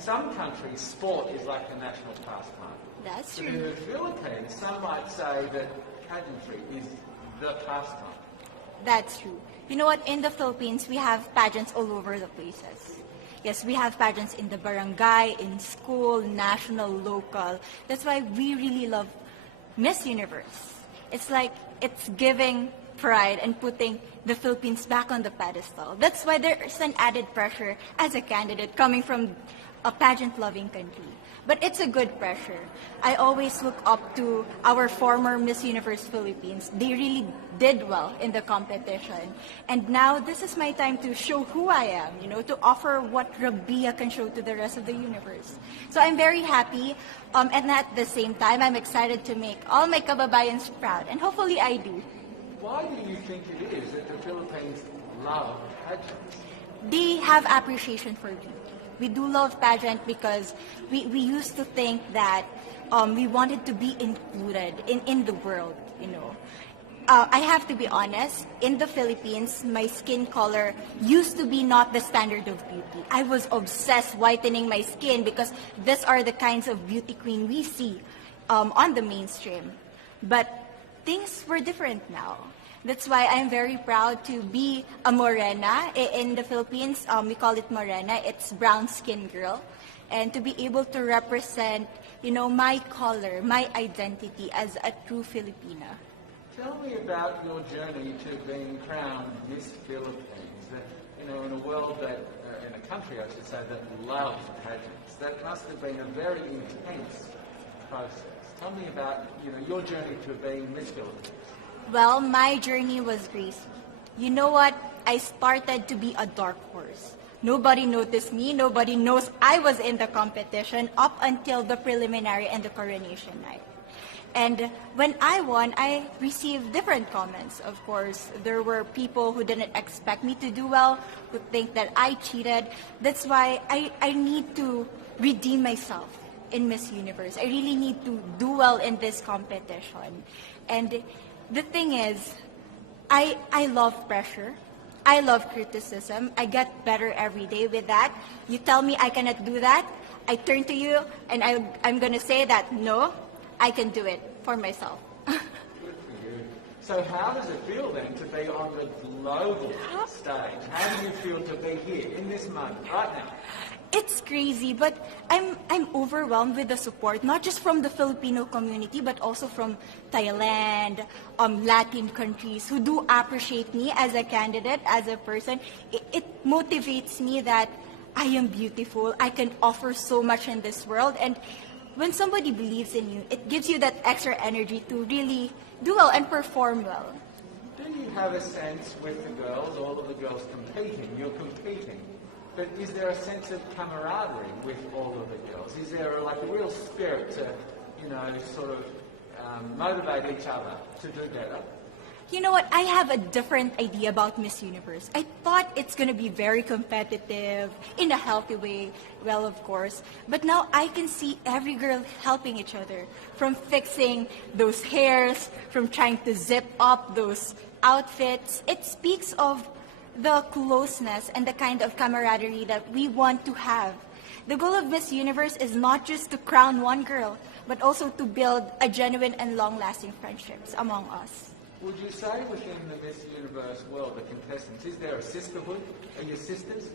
some countries, sport is like the national pastime. That's But in true. the Philippines, some might say that pageantry is the pastime. That's true. You know what? In the Philippines, we have pageants all over the places. Yes, we have pageants in the barangay, in school, national, local. That's why we really love Miss Universe. It's like it's giving pride and putting the Philippines back on the pedestal. That's why there's an added pressure as a candidate coming from a pageant-loving country. But it's a good pressure. I always look up to our former Miss Universe Philippines. They really did well in the competition. And now this is my time to show who I am, to offer what RABIYA can show to the rest of the universe. So I'm very happy. And at the same time, I'm excited to make all my kababayans proud. And hopefully I do. Why do you think it is that the Philippines love pageants? They have appreciation for beauty. We do love pageant because we used to think that we wanted to be included in the world, I have to be honest, in the Philippines, my skin color used to be not the standard of beauty. I was obsessed whitening my skin because these are the kinds of beauty queen we see on the mainstream. But things were different now. That's why I'm very proud to be a morena. In the Philippines, we call it morena. It's brown skin girl. And to be able to represent, my color, my identity as a true Filipina. Tell me about your journey to being crowned Miss Philippines. That, in a world that, in a country, I should say, that loves pageants. That must have been a very intense process. Tell me about, your journey to being Miss Philippines. Well, my journey was crazy. You know what? I started to be a dark horse. Nobody noticed me. Nobody knows I was in the competition up until the preliminary and the coronation night. And when I won, I received different comments, of course. There were people who didn't expect me to do well, who think that I cheated. That's why I need to redeem myself in Miss Universe. I really need to do well in this competition. And the thing is, I love pressure. I love criticism. I get better every day with that. You tell me I cannot do that, I turn to you and I'm going to say that, no, I can do it for myself. Good for you. So how does it feel then to be on the global stage? How do you feel to be here in this moment, right now? It's crazy, but I'm overwhelmed with the support, not just from the Filipino community, but also from Thailand, Latin countries who do appreciate me as a candidate, as a person. It motivates me that I am beautiful, I can offer so much in this world, and when somebody believes in you, it gives you that extra energy to really do well and perform well. Do you have a sense with the girls, all of the girls competing, you're competing, but is there a sense of camaraderie with all of the girls? Is there a real spirit to, sort of motivate each other to do better? You know what? I have a different idea about Miss Universe. I thought it's going to be very competitive, in a healthy way, well, of course. But now I can see every girl helping each other, from fixing those hairs, from trying to zip up those outfits. It speaks of the closeness and the kind of camaraderie that we want to have. The goal of Miss Universe is not just to crown one girl, but also to build a genuine and long-lasting friendships among us. Would you say within the Miss Universe world, the contestants, is there a sisterhood? Are you sisters?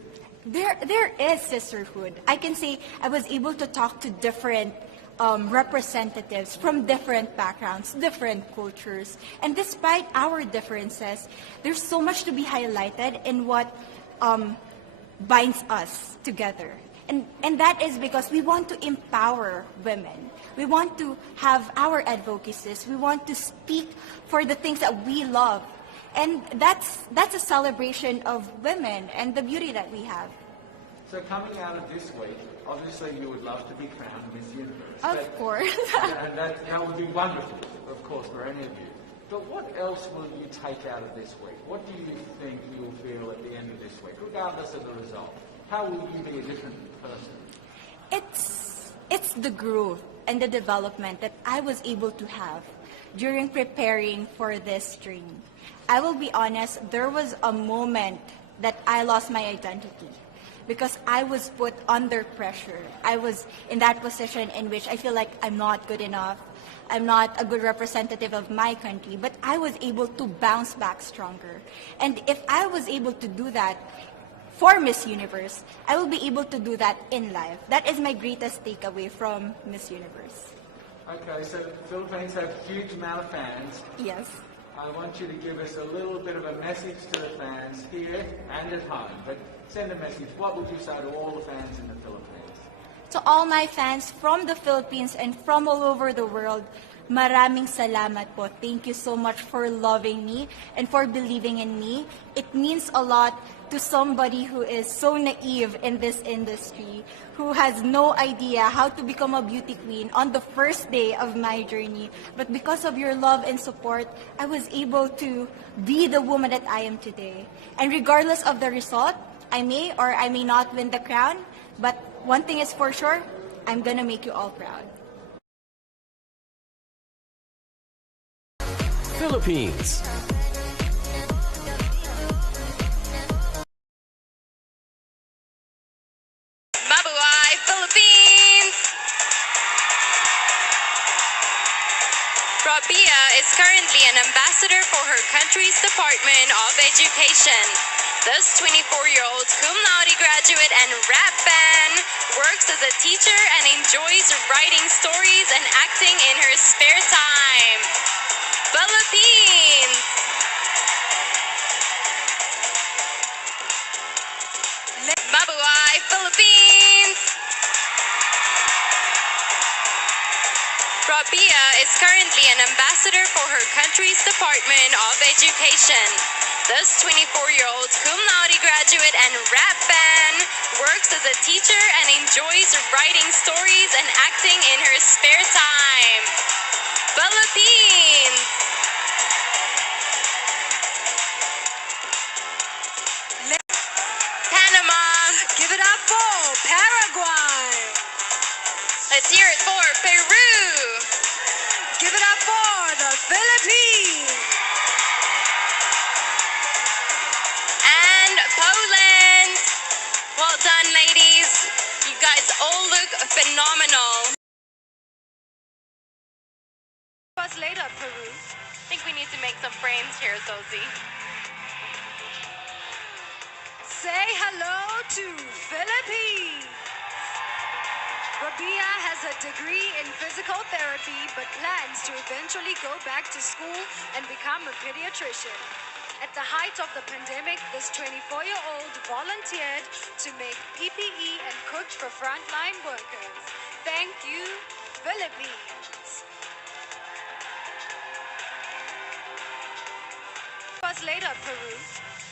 There is sisterhood. I can say I was able to talk to different representatives from different backgrounds, different cultures. And despite our differences, there's so much to be highlighted in what binds us together. And that is because we want to empower women. We want to have our advocacies. We want to speak for the things that we love. And that's a celebration of women and the beauty that we have. So coming out of this week, obviously you would love to be crowned Miss Universe. Of course. And that would be wonderful, of course, for any of you. But what else will you take out of this week? What do you think you'll feel at the end of this week, regardless of the result? How will you be a different person? It's the growth and the development that I was able to have during preparing for this dream. I will be honest, there was a moment that I lost my identity. because I was put under pressure. I was in that position in which I feel like I'm not good enough. I'm not a good representative of my country, but I was able to bounce back stronger. And if I was able to do that for Miss Universe, I will be able to do that in life. That is my greatest takeaway from Miss Universe. Okay, so the Philippines have a huge amount of fans. Yes. I want you to give us a little bit of a message to the fans here and at home. But send a message. What would you say to all the fans in the Philippines? To all my fans from the Philippines and from all over the world, maraming salamat po. Thank you so much for loving me and for believing in me. It means a lot to somebody who is so naive in this industry, who has no idea how to become a beauty queen on the first day of my journey. But because of your love and support, I was able to be the woman that I am today. And regardless of the result, I may or I may not win the crown, but one thing is for sure, I'm gonna make you all proud. Philippines. Mabuhay, Philippines! RABIYA is currently an ambassador for her country's Department of Education. This 24-year-old cum laude graduate and rap fan works as a teacher and enjoys writing stories and acting in her spare time. Philippines! Mabuhay, Philippines! RABIYA is currently an ambassador for her country's Department of Education. This 24-year-old cum laude graduate and rap fan works as a teacher and enjoys writing stories and acting in her spare time. Philippines! Panama! Give it up for Paraguay. Let's hear it for Peru! Give it up for the Philippines. And Poland! Well done, ladies. You guys all look phenomenal. Us later, Peru. I think we need to make some frames here, Sophie. Say hello to Philippines. RABIYA has a degree in physical therapy but plans to eventually go back to school and become a pediatrician. At the height of the pandemic, this 24-year-old volunteered to make PPE and cooked for frontline workers. Thank you, Philippines. Us later, Peru.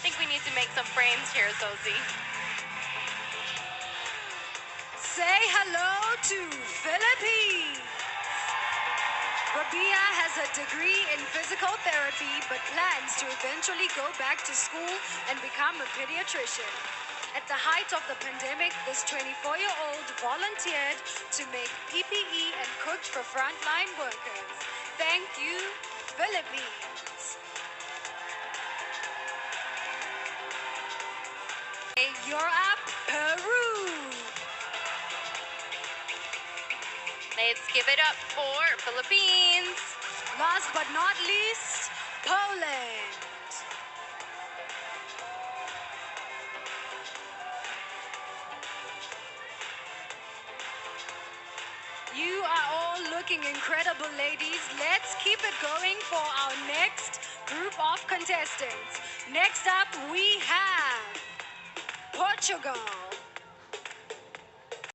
I think we need to make some frames here, Sophie. Say hello to Philippines. RABIYA has a degree in physical therapy but plans to eventually go back to school and become a pediatrician. At the height of the pandemic, this 24-year-old volunteered to make PPE and cooked for frontline workers. Thank you, Philippines. You're up, Peru. Let's give it up for Philippines. Last but not least, Poland. You are all looking incredible, ladies. Let's keep it going for our next group of contestants. Next up, we have Portugal.